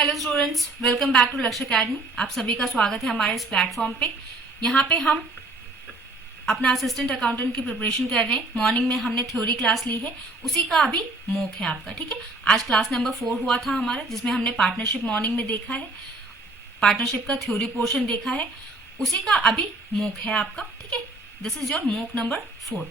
Hello students, welcome back to Lakshya Academy. आप सभी का स्वागत है हमारे इस प्लेटफॉर्म पे। यहाँ पे हम अपना असिस्टेंट अकाउंटेंट की प्रिपरेशन कर रहे हैं। मॉर्निंग में हमने थ्योरी क्लास ली है, उसी का अभी मॉक है आपका। ठीक है, आज क्लास नंबर 4 हुआ था हमारा, जिसमें हमने पार्टनरशिप मॉर्निंग में देखा है, पार्टनरशिप का थ्योरी पोर्शन देखा है, उसी का अभी मॉक है आपका। ठीक है, this is your mock number 4।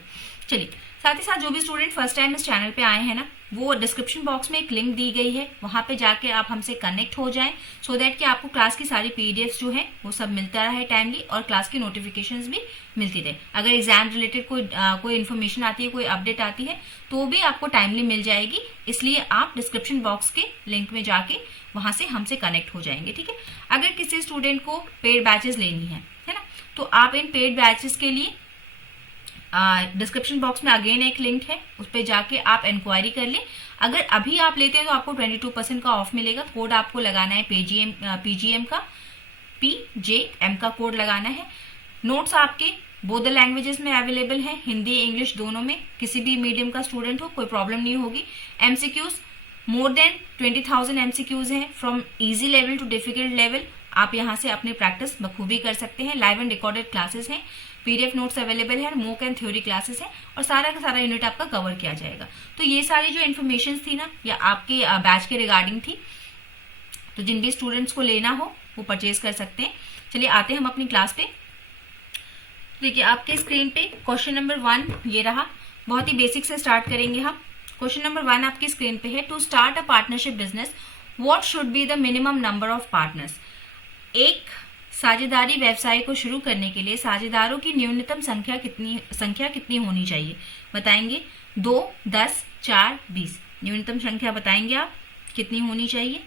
चलिए, साथ ही साथ जो भी स्टूडेंट फर्स्ट टाइम इस चैनल पे आए हैं ना, वो डिस्क्रिप्शन बॉक्स में एक लिंक दी गई है, वहां पे जाके आप हमसे कनेक्ट हो जाएं, सो दैट कि आपको क्लास की सारी पीडीएफ्स जो है वो सब मिलता रहे टाइमली, और क्लास की नोटिफिकेशंस भी मिलती रहे। अगर एग्जाम रिलेटेड कोई इन्फॉर्मेशन आती है, कोई अपडेट आती है, तो भी आपको टाइमली मिल जाएगी। इसलिए आप डिस्क्रिप्शन बॉक्स के लिंक में जाके वहां से हमसे कनेक्ट हो जाएंगे। ठीक है, अगर किसी स्टूडेंट को पेड बैचेस लेनी है ना, तो आप इन पेड बैचेस के लिए डिस्क्रिप्शन बॉक्स में अगेन एक लिंक है, उस पर जाके आप इंक्वायरी कर ले। अगर अभी आप लेते हैं तो आपको 22% का ऑफ मिलेगा। कोड आपको लगाना है पीजीएम का, PJM का कोड लगाना है। नोट्स आपके बोथ द लैंग्वेजेस में अवेलेबल है, हिंदी इंग्लिश दोनों में। किसी भी मीडियम का स्टूडेंट हो, कोई प्रॉब्लम नहीं होगी। एमसीक्यूज मोर देन 20,000 एमसीक्यूज हैं, from easy level to difficult level. आप यहाँ से अपनी प्रैक्टिस बखूबी कर सकते हैं। लाइव एंड रिकॉर्डेड क्लासेस हैं, पीडीएफ नोट्स अवेलेबल है, मॉक एंड थ्योरी क्लासेस है, और सारा का सारा यूनिट आपका कवर किया जाएगा। तो ये सारी जो इन्फॉर्मेशन थी ना, या आपके बैच के रिगार्डिंग थी, तो जिन भी स्टूडेंट्स को लेना हो वो परचेज कर सकते हैं। चलिए आते हैं हम अपनी क्लास पे। देखिए, आपके स्क्रीन पे क्वेश्चन नंबर 1 ये रहा। बहुत ही बेसिक से स्टार्ट करेंगे हम। क्वेश्चन नंबर 1 आपकी स्क्रीन पे है, to start a partnership business what should be the minimum number of partners. एक साझेदारी व्यवसाय को शुरू करने के लिए साझेदारों की न्यूनतम संख्या कितनी होनी चाहिए, बताएंगे। 2, 10, 4, 20। न्यूनतम संख्या बताएंगे आप कितनी होनी चाहिए।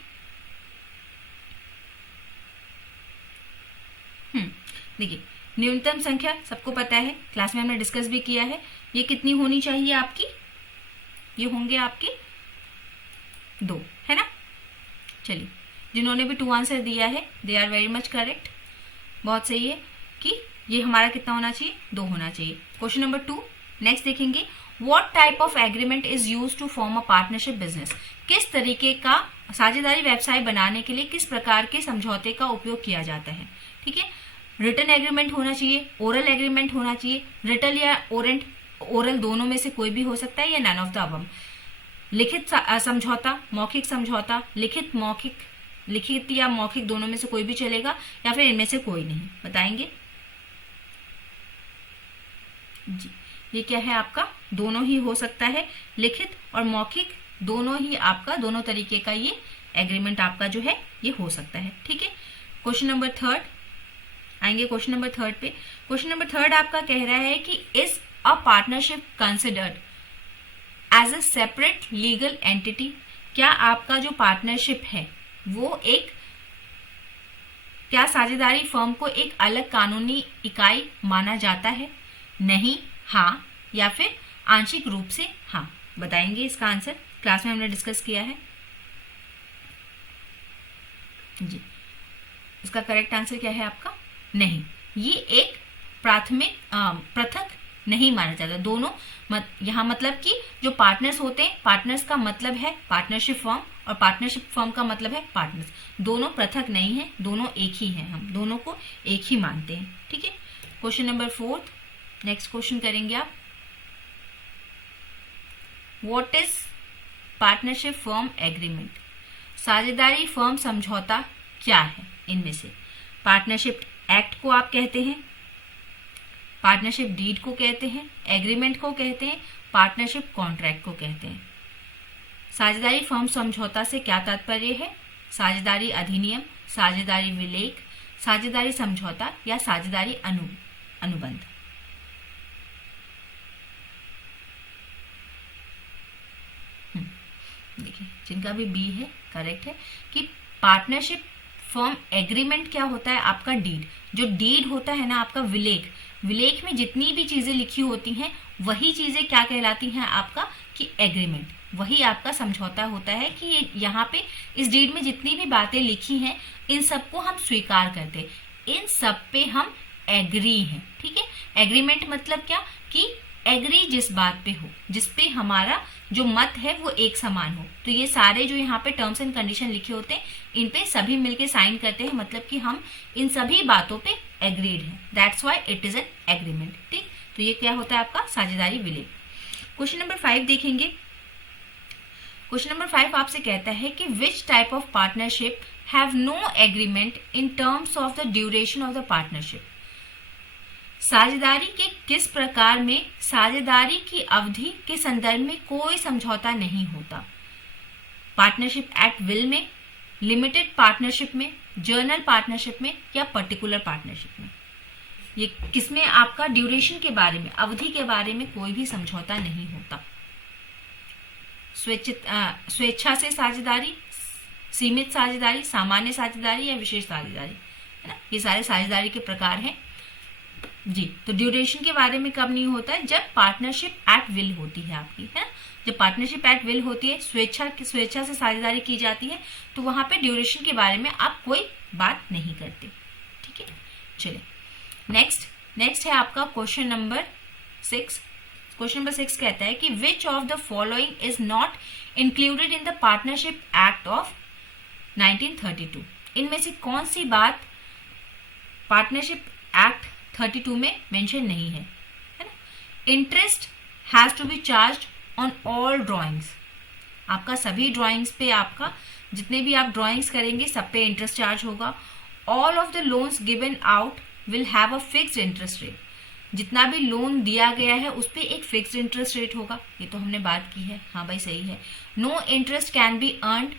देखिए, न्यूनतम संख्या सबको पता है, क्लास में हमने डिस्कस भी किया है। ये कितनी होनी चाहिए आपकी, ये होंगे आपके 2, है ना। चलिए, जिन्होंने भी 2 आंसर दिया है, they are very much correct. बहुत सही है कि ये हमारा कितना होना चाहिए, 2 होना चाहिए। क्वेश्चन नंबर 2 नेक्स्ट देखेंगे। What type of agreement is used to form a partnership business. किस तरीके का साझेदारी व्यवसाय बनाने के लिए किस प्रकार के समझौते का उपयोग किया जाता है। ठीक है, रिटन एग्रीमेंट होना चाहिए, ओरल एग्रीमेंट होना चाहिए, रिटन या ओरल दोनों में से कोई भी हो सकता है, या नन ऑफ द अबव। लिखित समझौता, मौखिक समझौता, लिखित या मौखिक दोनों में से कोई भी चलेगा, या फिर इनमें से कोई नहीं, बताएंगे जी। ये क्या है आपका, दोनों ही हो सकता है, लिखित और मौखिक दोनों ही आपका, दोनों तरीके का ये एग्रीमेंट आपका जो है ये हो सकता है। ठीक है, क्वेश्चन नंबर 3 आएंगे। क्वेश्चन नंबर 3 पे, क्वेश्चन नंबर 3 आपका कह रहा है कि is a partnership considered as a separate legal entity. क्या आपका जो पार्टनरशिप है वो क्या साझेदारी फर्म को एक अलग कानूनी इकाई माना जाता है। नहीं, हाँ, या फिर आंशिक रूप से हाँ, बताएंगे इसका आंसर। क्लास में हमने डिस्कस किया है जी। इसका करेक्ट आंसर क्या है आपका, नहीं। ये एक पृथक नहीं माना जाता। दोनों यहाँ मतलब कि जो पार्टनर्स होते हैं, पार्टनर्स का मतलब है पार्टनरशिप फर्म, और पार्टनरशिप फर्म का मतलब है पार्टनर्स। दोनों पृथक नहीं है, दोनों एक ही है, हम दोनों को एक ही मानते हैं। ठीक है, क्वेश्चन नंबर 4 नेक्स्ट क्वेश्चन करेंगे आप। What is partnership firm agreement. साझेदारी फर्म समझौता क्या है इनमें से। पार्टनरशिप एक्ट को आप कहते हैं, पार्टनरशिप डीड को कहते हैं, एग्रीमेंट को कहते हैं, पार्टनरशिप कॉन्ट्रैक्ट को कहते हैं। साझेदारी फर्म समझौता से क्या तात्पर्य है। साझेदारी अधिनियम, साझेदारी विलेख, साझेदारी समझौता, या साझेदारी अनुबंध। देखिए, जिनका भी बी है करेक्ट है कि पार्टनरशिप फर्म एग्रीमेंट क्या होता है आपका, डीड। जो डीड होता है ना आपका विलेख, विलेख में जितनी भी चीजें लिखी होती हैं वही चीजें क्या कहलाती हैं आपका, कि एग्रीमेंट। वही आपका समझौता होता है कि यहाँ पे इस डीड में जितनी भी बातें लिखी हैं इन सबको हम स्वीकार करते हैं, इन सब पे हम एग्री हैं। ठीक है, एग्रीमेंट मतलब क्या, कि एग्री जिस बात पे हो, जिस पे हमारा जो मत है वो एक समान हो। तो ये सारे जो यहाँ पे टर्म्स एंड कंडीशन लिखे होते हैं, इन पे सभी मिलके साइन करते हैं, मतलब कि हम इन सभी बातों पे एग्रीड हैं। That's why it is an agreement. ठीक, तो ये क्या होता है आपका साझेदारी विलय। क्वेश्चन नंबर 5 देखेंगे। क्वेश्चन नंबर 5 आपसे कहता है कि which type of partnership have no agreement in terms of the duration of the partnership. साझेदारी के किस प्रकार में साझेदारी की अवधि के संदर्भ में कोई समझौता नहीं होता। पार्टनरशिप एट विल में, लिमिटेड पार्टनरशिप में, जर्नल पार्टनरशिप में या पर्टिकुलर पार्टनरशिप में। ये किसमें आपका ड्यूरेशन के बारे में, अवधि के बारे में कोई भी समझौता नहीं होता। स्वेच्छा से साझेदारी, सीमित साझेदारी, सामान्य साझेदारी या विशेष साझेदारी, है ना, ये सारे साझेदारी के प्रकार हैं जी। तो ड्यूरेशन के बारे में कब नहीं होता है, जब पार्टनरशिप एट विल होती है आपकी, है ना। जब पार्टनरशिप एट विल होती है, स्वेच्छा से साझेदारी की जाती है, तो वहां पे ड्यूरेशन के बारे में आप कोई बात नहीं करते। ठीक है, चलिए नेक्स्ट है आपका क्वेश्चन नंबर 6। क्वेश्चन नंबर 6 कहता है कि which of the following is not included in the partnership act of 1932। इनमें से कौन सी बात पार्टनरशिप एक्ट 32 में मेंशन नहीं है ना। Interest has to be charged on all drawings. आपका सभी ड्राइंग्स पे, आपका जितने भी आप ड्राइंग्स करेंगे सब पे इंटरेस्ट चार्ज होगा। All of the loans given out will have a fixed interest rate. जितना भी लोन दिया गया है उस पे एक फिक्स्ड इंटरेस्ट रेट होगा, ये तो हमने बात की है। हाँ भाई सही है। No interest can be earned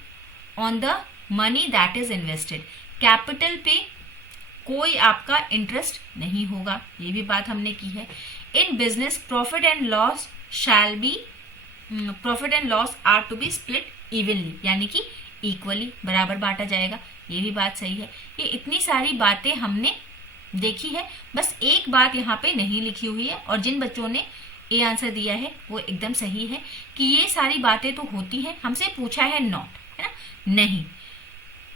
on the money that is invested. Capital पे कोई आपका इंटरेस्ट नहीं होगा, ये भी बात हमने की है। In business profit and loss are to be split evenly, यानी कि इक्वली, बराबर बांटा जाएगा, ये भी बात सही है। ये इतनी सारी बातें हमने देखी है, बस एक बात यहाँ पे नहीं लिखी हुई है, और जिन बच्चों ने ए आंसर दिया है वो एकदम सही है कि ये सारी बातें तो होती हैं। हमसे पूछा है नॉट, है ना, नहीं।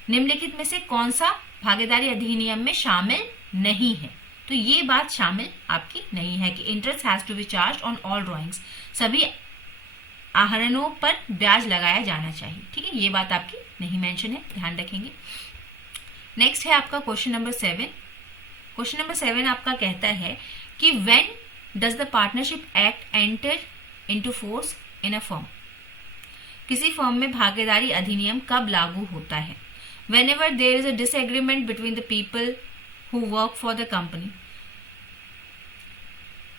निम्नलिखित में से कौन सा भागीदारी अधिनियम में शामिल नहीं है, तो ये बात शामिल आपकी नहीं है कि interest has to be charge on all drawings, सभी आहरणों पर ब्याज लगाया जाना चाहिए। ठीक है, ये बात आपकी नहीं मेंशन है, ध्यान रखेंगे। नेक्स्ट है आपका क्वेश्चन नंबर 7। क्वेश्चन नंबर 7 आपका कहता है कि when does the partnership act enter into force in a firm. किसी फर्म में भागीदारी अधिनियम कब लागू होता है। Whenever there is a disagreement between the people who work for the company.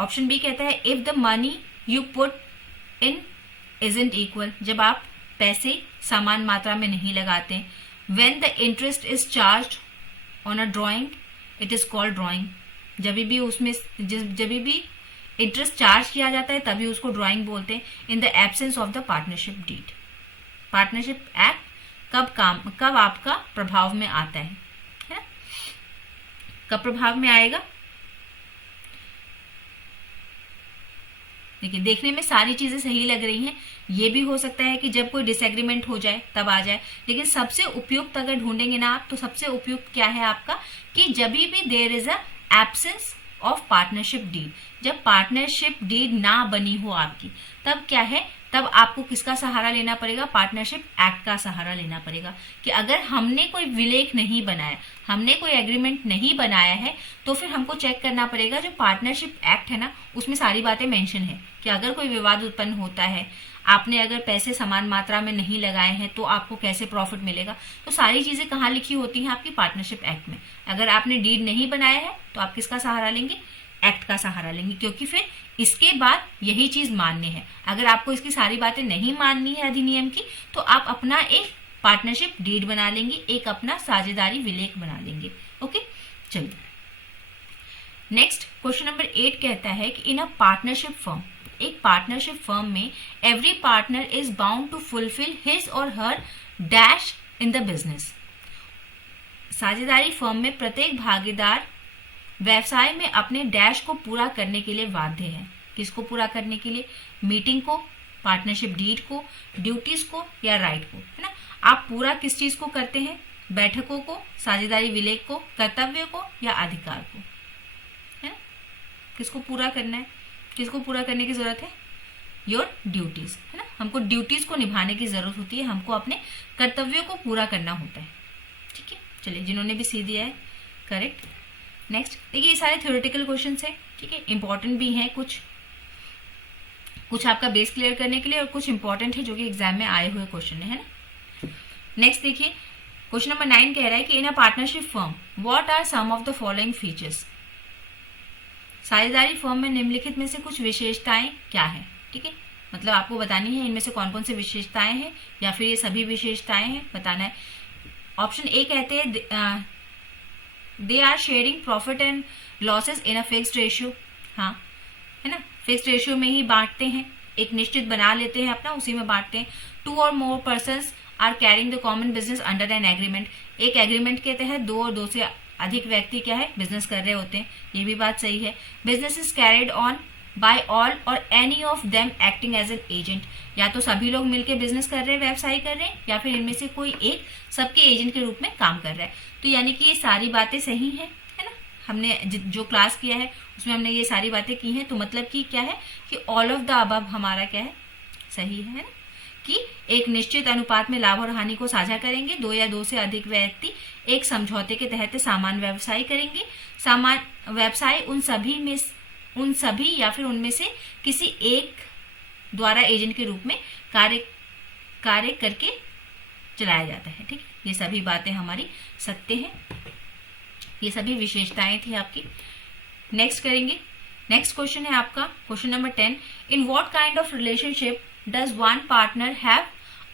Option B कहता है if the money you put in isn't equal, जब आप पैसे समान मात्रा में नहीं लगाते। When the interest is charged on a drawing, it is called drawing. जब भी इंटरेस्ट चार्ज किया जाता है तभी उसको ड्राइंग बोलते हैं। In the absence of the partnership deed. Partnership act कब आपका प्रभाव में आता है ना? कब प्रभाव में आएगा? देखिए, देखने में सारी चीजें सही लग रही हैं। ये भी हो सकता है कि जब कोई डिसएग्रीमेंट हो जाए तब आ जाए, लेकिन सबसे उपयुक्त अगर ढूंढेंगे ना आप, तो सबसे उपयुक्त क्या है आपका कि जब भी there is a absence of partnership deed, जब पार्टनरशिप डीड ना बनी हो आपकी, तब क्या है, तब आपको किसका सहारा लेना पड़ेगा? पार्टनरशिप एक्ट का सहारा लेना पड़ेगा। कि अगर हमने कोई विलेख नहीं बनाया, हमने कोई एग्रीमेंट नहीं बनाया है, तो फिर हमको चेक करना पड़ेगा जो पार्टनरशिप एक्ट है ना, उसमें सारी बातें मेंशन है कि अगर कोई विवाद उत्पन्न होता है, आपने अगर पैसे समान मात्रा में नहीं लगाए हैं, तो आपको कैसे प्रॉफिट मिलेगा। तो सारी चीजें कहाँ लिखी होती हैं? आपकी पार्टनरशिप एक्ट में। अगर आपने डीड नहीं बनाया है तो आप किसका सहारा लेंगे? एक्ट का सहारा लेंगे, क्योंकि फिर इसके बाद यही चीज मान्य है। अगर आपको इसकी सारी बातें नहीं माननी है अधिनियम की, तो आप अपना एक पार्टनरशिप डीड बना लेंगे, एक अपना साझेदारी विलेख बना लेंगे। ओके, चलिए नेक्स्ट क्वेश्चन नंबर 8 कहता है कि इन अ पार्टनरशिप फर्म, एक पार्टनरशिप फर्म में every partner is bound to fulfil his or her dash in the business. साझेदारी फर्म में प्रत्येक भागीदार व्यवसाय में अपने डैश को पूरा करने के लिए बाध्य है। किसको पूरा करने के लिए? मीटिंग को, पार्टनरशिप डीड को, ड्यूटीज को या राइट को, है ना। आप पूरा किस चीज को करते हैं? बैठकों को, साझेदारी विलेख को, कर्तव्य को या अधिकार को, है ना। किसको पूरा करना है? किसको पूरा करने की जरूरत है? योर ड्यूटीज, है ना। हमको ड्यूटीज को निभाने की जरूरत होती है, हमको अपने कर्तव्यों को पूरा करना होता है, ठीक है। चलिए, जिन्होंने भी सी दिया है करेक्ट। नेक्स्ट देखिए, ये सारे थ्योरेटिकल क्वेश्चन है, ठीक है, इंपॉर्टेंट भी हैं, कुछ आपका बेस क्लियर करने के लिए और कुछ इंपॉर्टेंट है जो कि एग्जाम में आए हुए क्वेश्चन है ना। नेक्स्ट देखिए, क्वेश्चन नंबर 9 कह रहा है कि in a partnership firm what are some of the following features. साझेदारी फर्म में निम्नलिखित में से कुछ विशेषताएं क्या है, ठीक है। मतलब आपको बतानी है इनमें से कौन कौन सी विशेषताएं हैं या फिर ये सभी विशेषताएं हैं, बताना है। ऑप्शन ए कहते हैं they are sharing profit and losses in a fixed ratio, हाँ, है ना, फिक्स्ड रेशियो में ही बांटते हैं, एक निश्चित बना लेते हैं अपना, उसी में बांटते हैं। 2 or more persons are carrying the common business under an agreement, एक एग्रीमेंट के तहत 2 और 2 से अधिक व्यक्ति क्या है, बिजनेस कर रहे होते हैं, ये भी बात सही है। Business is carried on by all or any of them acting as an agent, या तो सभी लोग मिलकर बिजनेस कर रहे हैं, व्यवसाय कर रहे हैं, या फिर इनमें से कोई एक सबके एजेंट के रूप में काम कर रहा है। तो यानी कि ये सारी बातें सही हैं, है ना। हमने जो क्लास किया है उसमें हमने ये सारी बातें की हैं, तो मतलब कि क्या है कि ऑल ऑफ द अबव हमारा क्या है, सही है ना, कि एक निश्चित अनुपात में लाभ और हानि को साझा करेंगे, 2 या 2 से अधिक व्यक्ति एक समझौते के तहत सामान व्यवसाय करेंगे, सामान व्यवसाय उन सभी या फिर उनमें से किसी एक द्वारा एजेंट के रूप में कार्य करके चलाया जाता है, ठीक। ये सभी बातें हमारी सत्य हैं, ये सभी विशेषताएं थी आपकी। नेक्स्ट करेंगे, नेक्स्ट क्वेश्चन है आपका question number 10, in what kind of relationship does one partner have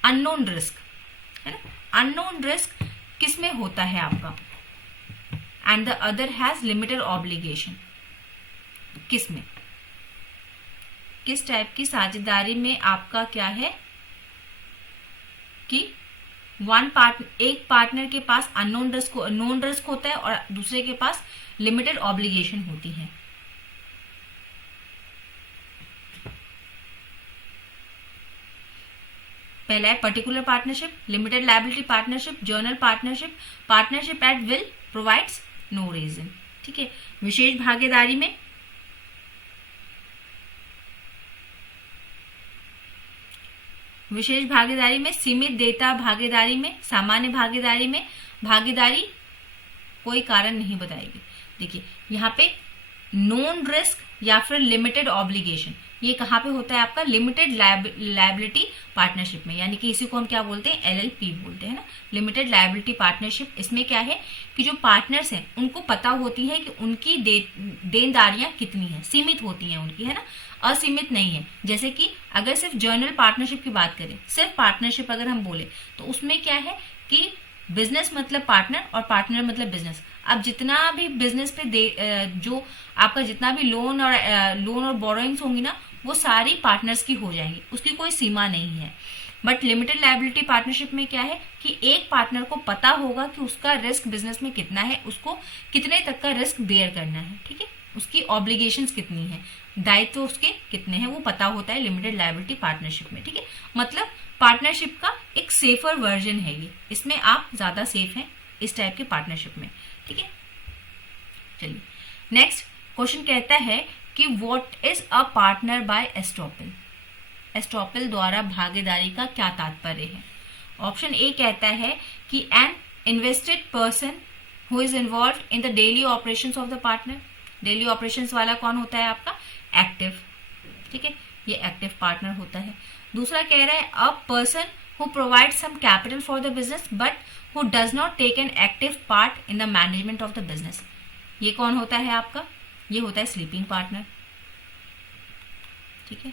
unknown risk, है ना। अननोन रिस्क किसमें होता है आपका, and the other has limited obligation, किसमें, किस टाइप की साझेदारी में आपका क्या है कि एक पार्टनर के पास नोन रिस्क होता है और दूसरे के पास लिमिटेड ऑब्लिगेशन होती है। पहला है particular partnership, limited liability partnership, general partnership, partnership at will provides no reason, ठीक है। विशेष भागीदारी में, सीमित देयता भागीदारी में, सामान्य भागीदारी में भागीदारी कोई कारण नहीं बताएगी। देखिए यहाँ पे नोन रिस्क या फिर लिमिटेड ऑब्लिगेशन, ये कहाँ पे होता है आपका, लिमिटेड लायबिलिटी पार्टनरशिप में, यानी कि इसी को हम क्या बोलते हैं, LLP बोलते हैं ना, लिमिटेड लायबिलिटी पार्टनरशिप। इसमें क्या है कि जो पार्टनर्स हैं उनको पता होती है कि उनकी देनदारियां कितनी हैं, सीमित होती हैं उनकी, है ना, असीमित नहीं है। जैसे कि अगर सिर्फ जर्नल पार्टनरशिप की बात करें, सिर्फ पार्टनरशिप अगर हम बोले तो उसमें क्या है कि बिजनेस मतलब पार्टनर और पार्टनर मतलब बिजनेस। अब जितना भी बिजनेस पे जो आपका जितना भी लोन और बोरोइंग्स होंगी ना, वो सारी पार्टनर्स की हो जाएंगी, उसकी कोई सीमा नहीं है। बट लिमिटेड लायबिलिटी पार्टनरशिप में क्या है कि एक पार्टनर को पता होगा कि उसका रिस्क बिजनेस में कितना है, उसको कितने तक का रिस्क बेयर करना है, ठीक है, उसकी ऑब्लिगेशंस कितनी है, दायित्व उसके कितने हैं, वो पता होता है लिमिटेड लायबिलिटी पार्टनरशिप में, ठीक है। मतलब पार्टनरशिप का एक सेफर वर्जन है ये, इसमें आप ज्यादा सेफ हैं इस टाइप के पार्टनरशिप में, ठीक है। चलिए नेक्स्ट क्वेश्चन कहता है कि what is a partner by estoppel, estoppel द्वारा भागीदारी का क्या तात्पर्य है। ऑप्शन ए कहता है कि an invested person who is involve in the daily operations of the partner, daily operations वाला कौन होता है आपका, एक्टिव, ठीक है, ये एक्टिव पार्टनर होता है। दूसरा कह रहा है a person who provide some capital for the business but who does not take an active part in the management of the business, ये कौन होता है आपका, ये होता है स्लीपिंग पार्टनर, ठीक है।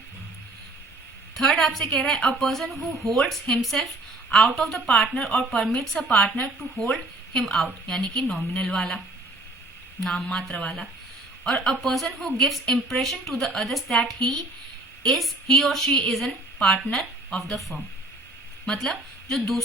थर्ड आपसे कह रहा है a person who holds himself out of the partner or permits a partner to hold him out, यानी कि नॉमिनल वाला, नाम मात्र वाला। और a person who gives impression to the others that he or she is an partner of the firm, मतलब जो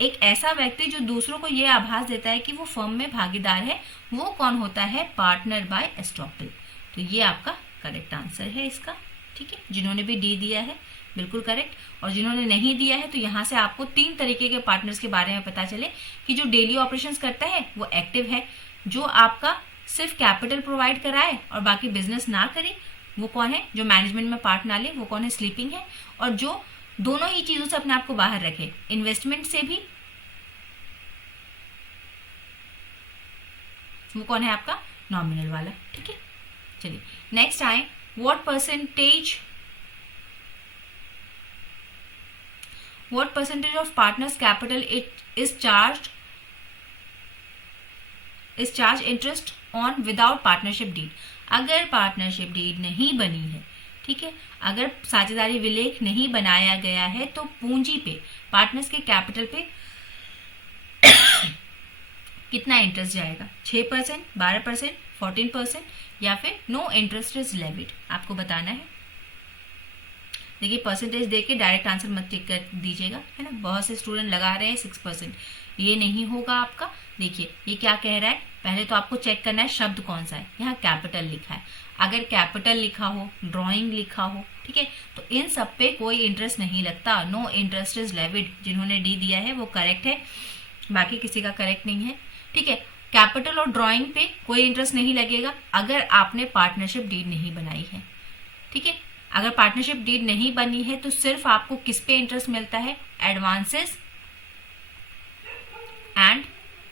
एक ऐसा व्यक्ति जो दूसरों को यह आभास देता है कि वो फर्म में भागीदार है, वो कौन होता है, पार्टनर बाय एस्टॉपल। तो ये आपका करेक्ट आंसर है इसका, ठीक है। जिन्होंने भी डी दिया है बिल्कुल करेक्ट, और जिन्होंने नहीं दिया है तो यहाँ से आपको 3 तरीके के पार्टनर्स के बारे में पता चले कि जो डेली ऑपरेशंस करता है वो एक्टिव है, जो आपका सिर्फ कैपिटल प्रोवाइड कराए और बाकी बिजनेस ना करे वो कौन है? जो मैनेजमेंट में पार्ट ना ले वो कौन है? स्लीपिंग है। और जो दोनों ही चीजों से अपने आप को बाहर रखे, इन्वेस्टमेंट से भी, वो कौन है आपका? नॉमिनल वाला। ठीक है, चलिए नेक्स्ट आए, what percentage of partners capital is charge interest on without partnership deed. अगर पार्टनरशिप डीड नहीं बनी है, ठीक है, अगर साझेदारी विलेख नहीं बनाया गया है, तो पूंजी पे, पार्टनर्स के कैपिटल पे कितना इंटरेस्ट जाएगा? 6%, 12%, 14% या फिर नो इंटरेस्ट इज लेविड? आपको बताना है। देखिए परसेंटेज देके डायरेक्ट आंसर मत टिक कर दीजिएगा, है ना। बहुत से स्टूडेंट लगा रहे हैं 6%, ये नहीं होगा आपका। देखिए ये क्या कह रहा है, पहले तो आपको चेक करना है शब्द कौन सा है। यहाँ कैपिटल लिखा है, अगर कैपिटल लिखा हो, ड्राइंग लिखा हो, ठीक है, तो इन सब पे कोई इंटरेस्ट नहीं लगता। नो इंटरेस्ट इज लेविड, जिन्होंने डी दिया है वो करेक्ट है, बाकी किसी का करेक्ट नहीं है। ठीक है, कैपिटल और ड्राइंग पे कोई इंटरेस्ट नहीं लगेगा अगर आपने पार्टनरशिप डीड नहीं बनाई है। ठीक है, अगर पार्टनरशिप डीड नहीं बनी है तो सिर्फ आपको किस पे इंटरेस्ट मिलता है? एडवांसेस एंड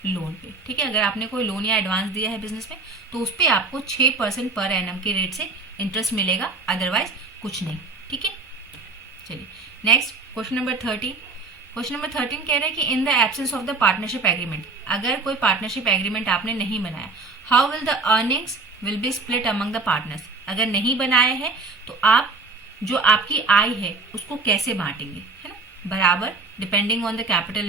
लोन पे। ठीक है, अगर आपने कोई लोन या एडवांस दिया है बिजनेस में तो उस पे आपको 6% पर एनम के रेट से इंटरेस्ट मिलेगा, अदरवाइज कुछ नहीं। ठीक है, चलिए next question number 13। Question number 13 कह रहा है कि इन the absence of the partnership agreement, अगर कोई पार्टनरशिप एग्रीमेंट आपने नहीं बनाया, how will the earnings will be split among the partners. अगर नहीं बनाया है तो आप जो आपकी आय है उसको कैसे बांटेंगे, है ना, बराबर, depending on the capital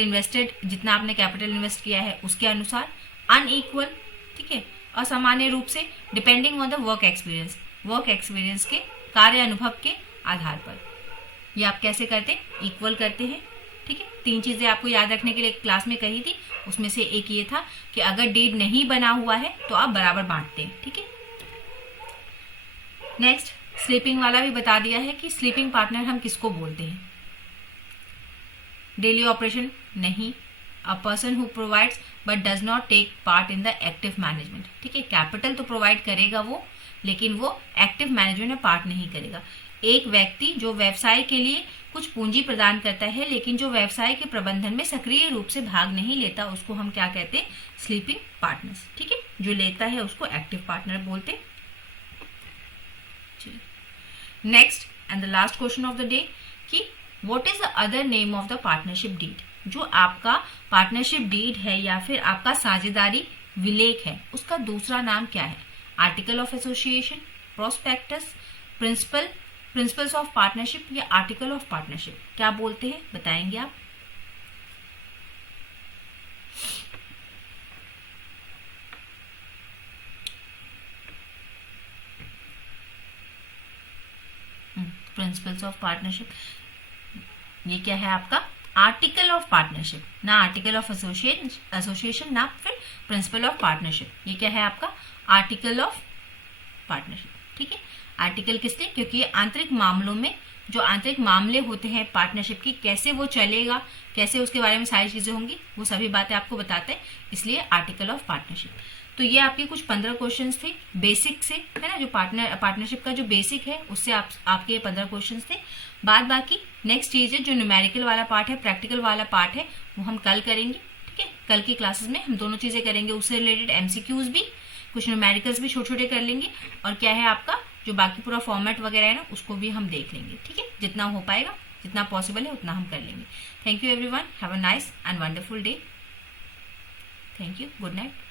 invested, जितना आपने कैपिटल इन्वेस्ट किया है उसके अनुसार, अनइक्वल, ठीक है, असामान्य रूप से, depending on the work experience के, कार्य अनुभव के आधार पर। ये आप कैसे करते हैं? इक्वल करते हैं। ठीक है, 3 चीजें आपको याद रखने के लिए क्लास में कही थी, उसमें से एक ये था कि अगर डीड नहीं बना हुआ है तो आप बराबर बांटते हैं। ठीक है, नेक्स्ट स्लीपिंग वाला भी बता दिया है कि स्लीपिंग पार्टनर हम किसको बोलते हैं। डेली ऑपरेशन नहीं, a person who provides but does not take part in the active management. ठीक है, कैपिटल तो प्रोवाइड करेगा वो, लेकिन वो एक्टिव मैनेजमेंट में पार्ट नहीं करेगा। एक व्यक्ति जो व्यवसाय के लिए कुछ पूंजी प्रदान करता है लेकिन जो व्यवसाय के प्रबंधन में सक्रिय रूप से भाग नहीं लेता, उसको हम क्या कहते हैं? Sleeping partners. ठीक है, जो लेता है उसको एक्टिव पार्टनर बोलते हैं। Next and the last question of the day कि what is the other name of the partnership deed. जो आपका पार्टनरशिप डीड है या फिर आपका साझेदारी विलेख है, उसका दूसरा नाम क्या है? Article of association, prospectus, principles of partnership या आर्टिकल ऑफ पार्टनरशिप, क्या बोलते हैं? बताएंगे आप। प्रिंसिपल्स ऑफ पार्टनरशिप, ये क्या है आपका? आर्टिकल ऑफ पार्टनरशिप, ना आर्टिकल ऑफ एसोसिएशन ना फिर प्रिंसिपल ऑफ पार्टनरशिप। ये क्या है आपका? Article of partnership. ठीक है, आर्टिकल किस लिए? क्योंकि आंतरिक मामलों में जो आंतरिक मामले होते हैं पार्टनरशिप की, कैसे वो चलेगा, कैसे उसके बारे में सारी चीजें होंगी, वो सभी बातें आपको बताते हैं, इसलिए आर्टिकल ऑफ पार्टनरशिप। तो ये आपके कुछ 15 क्वेश्चंस थे बेसिक से, है ना, जो पार्टनरशिप का जो बेसिक है उससे आपके ये 15 क्वेश्चंस थे। बाद बाकी नेक्स्ट चीज है जो न्यूमेरिकल वाला पार्ट है, प्रैक्टिकल वाला पार्ट है, वो हम कल करेंगे। ठीक है, कल की क्लासेस में हम दोनों चीजें करेंगे, उससे रिलेटेड एमसीक्यूज भी, कुछ न्यूमेरिकल्स भी छोटे छोटे कर लेंगे, और क्या है आपका जो बाकी पूरा फॉर्मेट वगैरह है ना, उसको भी हम देख लेंगे। ठीक है, जितना हो पाएगा, जितना पॉसिबल है उतना हम कर लेंगे। Thank you everyone, have a nice and wonderful day. Thank you, good night.